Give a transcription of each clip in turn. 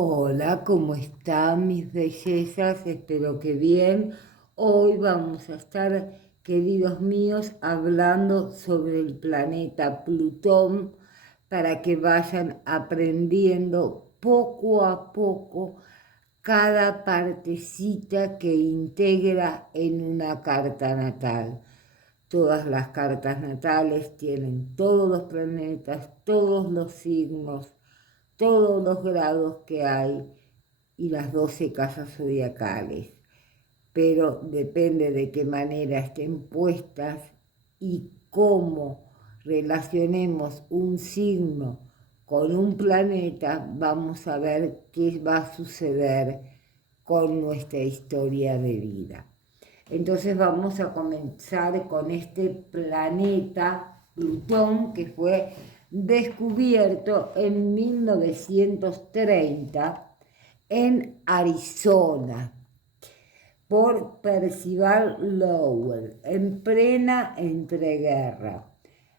Hola, ¿cómo están mis bellezas? Espero que bien. Hoy vamos a estar, queridos míos, hablando sobre el planeta Plutón para que vayan aprendiendo poco a poco cada partecita que integra en una carta natal. Todas las cartas natales tienen todos los planetas, todos los signos, todos los grados que hay y las 12 casas zodiacales, pero depende de qué manera estén puestas y cómo relacionemos un signo con un planeta, vamos a ver qué va a suceder con nuestra historia de vida. Entonces vamos a comenzar con este planeta Plutón que fue descubierto en 1930 en Arizona por Percival Lowell en plena entreguerra.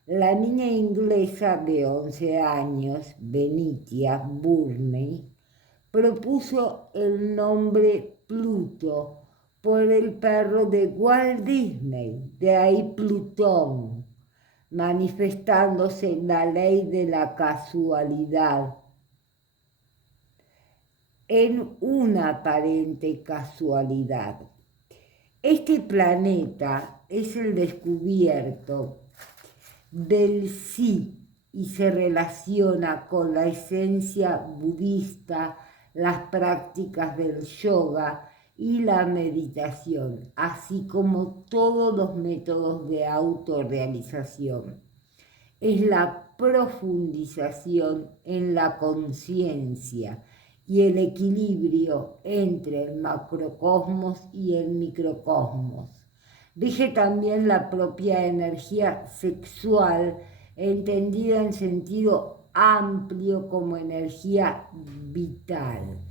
La niña inglesa de 11 años, Benitia Burney, propuso el nombre Pluto por el perro de Walt Disney, de ahí Plutón, manifestándose la ley de la casualidad en una aparente casualidad. Este planeta es el descubierto del sí y se relaciona con la esencia budista, las prácticas del yoga y la meditación, así como todos los métodos de autorrealización. Es la profundización en la conciencia y el equilibrio entre el macrocosmos y el microcosmos. Rige también la propia energía sexual, entendida en sentido amplio como energía vital.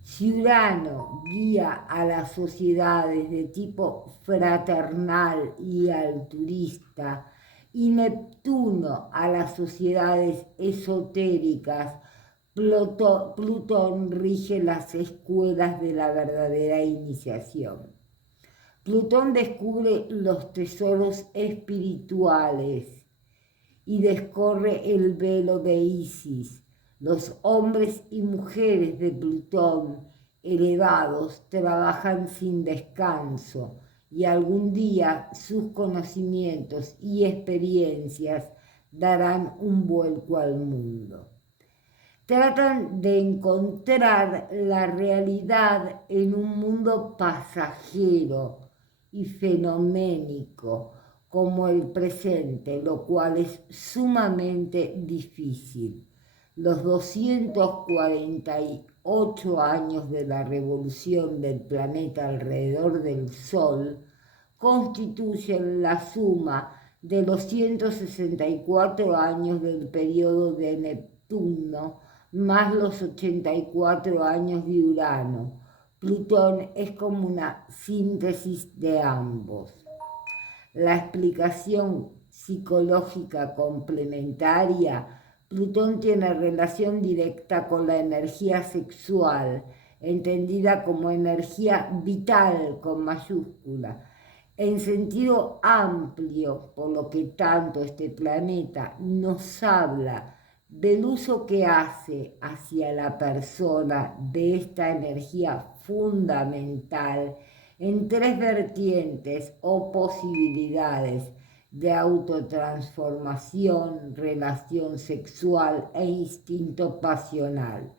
Si Urano guía a las sociedades de tipo fraternal y altruista, y Neptuno a las sociedades esotéricas, Plutón rige las escuelas de la verdadera iniciación. Plutón descubre los tesoros espirituales y descorre el velo de Isis. Los hombres y mujeres de Plutón elevados trabajan sin descanso y algún día sus conocimientos y experiencias darán un vuelco al mundo. Tratan de encontrar la realidad en un mundo pasajero y fenoménico como el presente, lo cual es sumamente difícil. Los 248 años de la revolución del planeta alrededor del Sol constituyen la suma de los 164 años del periodo de Neptuno más los 84 años de Urano. Plutón es como una síntesis de ambos. La explicación psicológica complementaria, Plutón tiene relación directa con la energía sexual, entendida como energía vital con mayúscula, en sentido amplio, por lo que tanto este planeta nos habla del uso que hace hacia la persona de esta energía fundamental en tres vertientes o posibilidades de autotransformación, relación sexual e instinto pasional.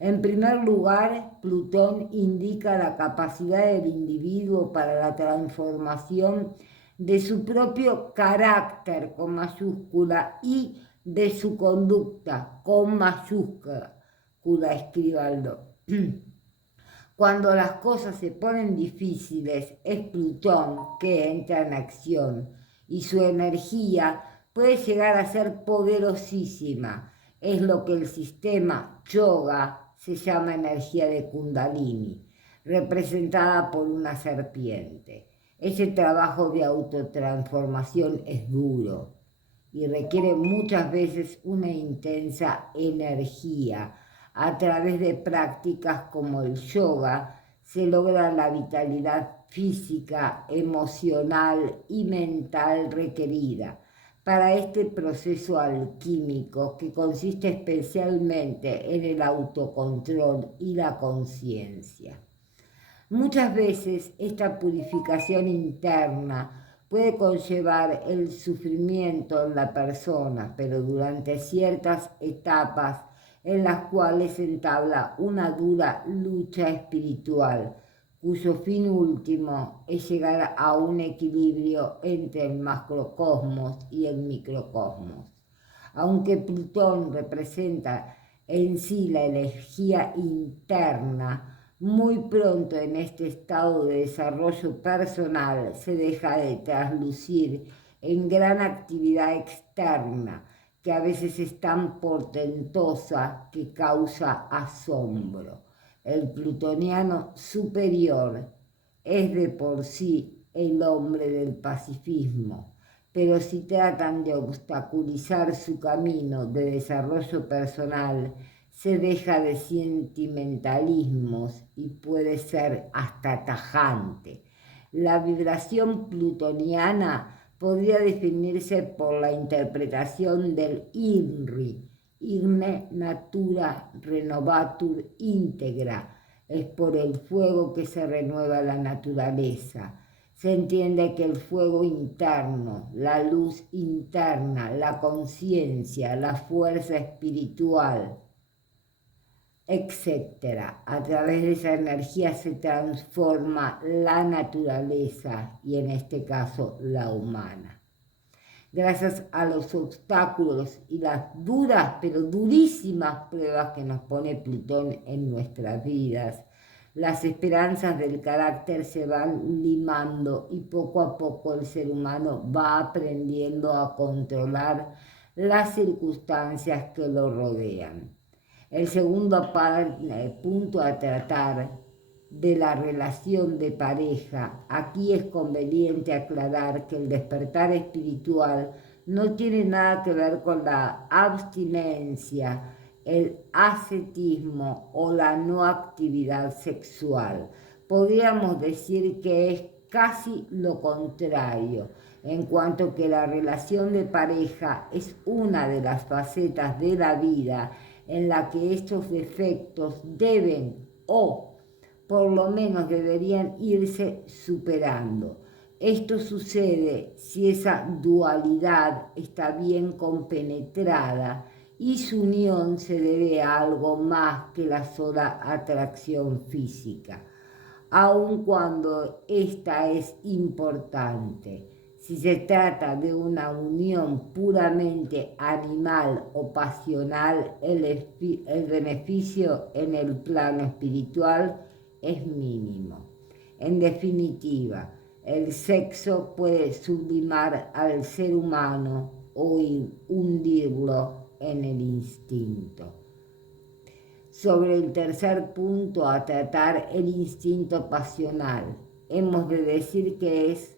En primer lugar, Plutón indica la capacidad del individuo para la transformación de su propio carácter con mayúscula y de su conducta con mayúscula, escríbanlo. Cuando las cosas se ponen difíciles, es Plutón que entra en acción y su energía puede llegar a ser poderosísima. Es lo que el sistema yoga se llama energía de Kundalini, representada por una serpiente. Ese trabajo de autotransformación es duro y requiere muchas veces una intensa energía, A través de prácticas como el yoga se logra la vitalidad física, emocional y mental requerida para este proceso alquímico que consiste especialmente en el autocontrol y la conciencia. Muchas veces esta purificación interna puede conllevar el sufrimiento en la persona, pero durante ciertas etapas en las cuales se entabla una dura lucha espiritual, cuyo fin último es llegar a un equilibrio entre el macrocosmos y el microcosmos. Aunque Plutón representa en sí la energía interna, muy pronto en este estado de desarrollo personal se deja de traslucir en gran actividad externa, que a veces es tan portentosa que causa asombro. El plutoniano superior es de por sí el hombre del pacifismo, pero si tratan de obstaculizar su camino de desarrollo personal, se deja de sentimentalismos y puede ser hasta tajante. La vibración plutoniana podría definirse por la interpretación del INRI, Igne Natura Renovatur Integra, es por el fuego que se renueva la naturaleza. Se entiende que el fuego interno, la luz interna, la conciencia, la fuerza espiritual, etcétera. A través de esa energía se transforma la naturaleza y en este caso la humana. Gracias a los obstáculos y las duras, pero durísimas pruebas que nos pone Plutón en nuestras vidas, las esperanzas del carácter se van limando y poco a poco el ser humano va aprendiendo a controlar las circunstancias que lo rodean. El segundo punto a tratar de la relación de pareja, aquí es conveniente aclarar que el despertar espiritual no tiene nada que ver con la abstinencia, el ascetismo o la no actividad sexual. Podríamos decir que es casi lo contrario, en cuanto que la relación de pareja es una de las facetas de la vida en la que estos defectos deben o por lo menos deberían irse superando. Esto sucede si esa dualidad está bien compenetrada y su unión se debe a algo más que la sola atracción física, aun cuando esta es importante. Si se trata de una unión puramente animal o pasional, el beneficio en el plano espiritual es mínimo. En definitiva, el sexo puede sublimar al ser humano o hundirlo en el instinto. Sobre el tercer punto a tratar, el instinto pasional, hemos de decir que es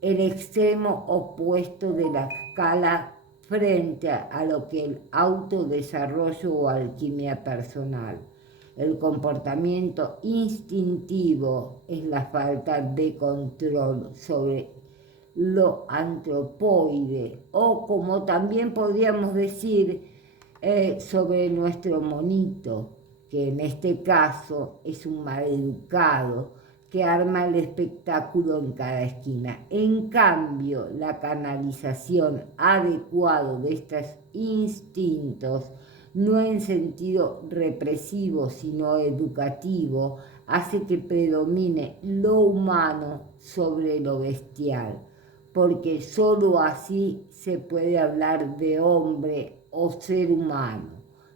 el extremo opuesto de la escala frente a lo que el autodesarrollo o alquimia personal. El comportamiento instintivo es la falta de control sobre lo antropoide, o como también podríamos decir, sobre nuestro monito, que en este caso es un maleducado que arma el espectáculo en cada esquina. En cambio, la canalización adecuada de estos instintos, no en sentido represivo, sino educativo, hace que predomine lo humano sobre lo bestial, porque sólo así se puede hablar de hombre o ser humano.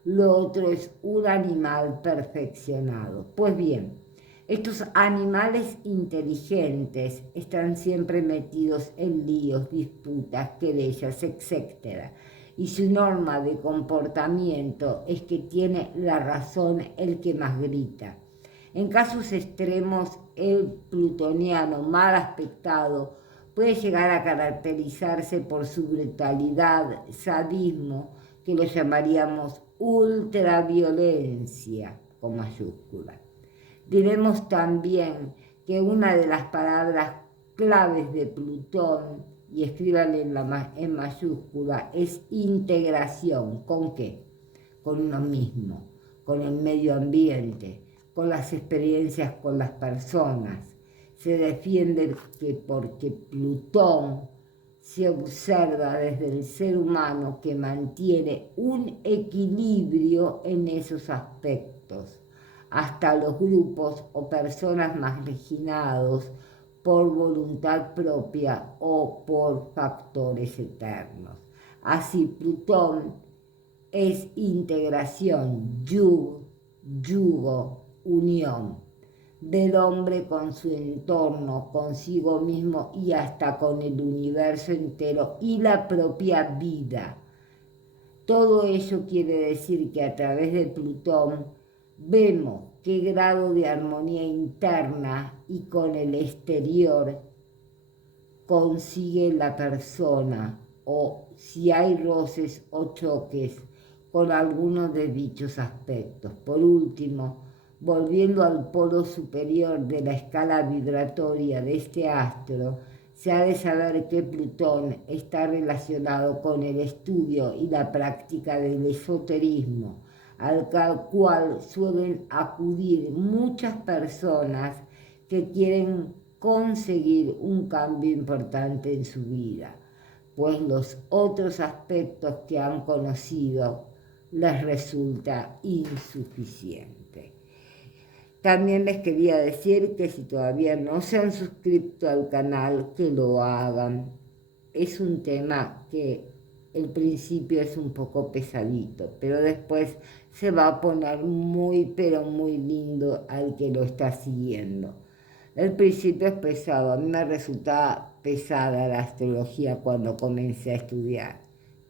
Lo otro es un animal perfeccionado. Pues bien, estos animales inteligentes están siempre metidos en líos, disputas, querellas, etc. Y su norma de comportamiento es que tiene la razón el que más grita. En casos extremos, el plutoniano mal aspectado puede llegar a caracterizarse por su brutalidad, sadismo, que lo llamaríamos ultraviolencia con mayúscula. Diremos también que una de las palabras claves de Plutón, y escríbanle en mayúscula, es integración. ¿Con qué? Con uno mismo, con el medio ambiente, con las experiencias con las personas. Se defiende que porque Plutón se observa desde el ser humano que mantiene un equilibrio en esos aspectos. Hasta los grupos o personas marginados por voluntad propia o por factores eternos. Así, Plutón es integración, yugo, unión del hombre con su entorno, consigo mismo y hasta con el universo entero y la propia vida. Todo ello quiere decir que a través de Plutón vemos qué grado de armonía interna y con el exterior consigue la persona, o si hay roces o choques con algunos de dichos aspectos. Por último, volviendo al polo superior de la escala vibratoria de este astro, se ha de saber que Plutón está relacionado con el estudio y la práctica del esoterismo, al cual suelen acudir muchas personas que quieren conseguir un cambio importante en su vida, pues los otros aspectos que han conocido les resulta insuficiente. También les quería decir que si todavía no se han suscrito al canal, que lo hagan. Es un tema que el principio es un poco pesadito, pero después se va a poner muy, pero muy lindo al que lo está siguiendo. El principio es pesado, a mí me resultaba pesada la astrología cuando comencé a estudiar,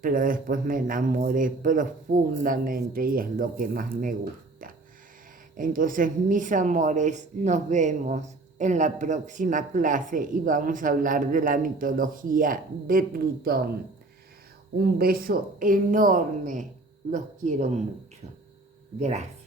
pero después me enamoré profundamente y es lo que más me gusta. Entonces, mis amores, nos vemos en la próxima clase y vamos a hablar de la mitología de Plutón. Un beso enorme, los quiero mucho. Gracias.